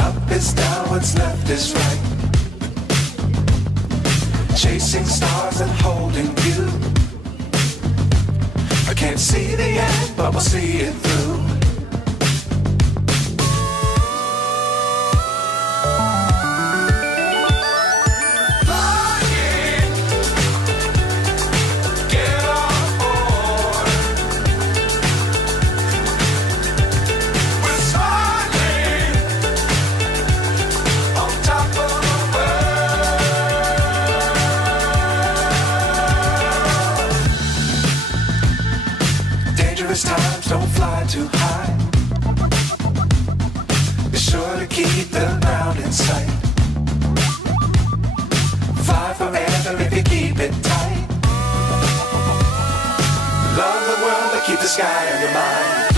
Up is down, what's left is right. Chasing stars and holding you. I can't see the end, but we'll see it through. Times don't fly too high. Be sure to keep the ground in sight. Fly forever if you keep it tight. Love the world but keep the sky on your mind.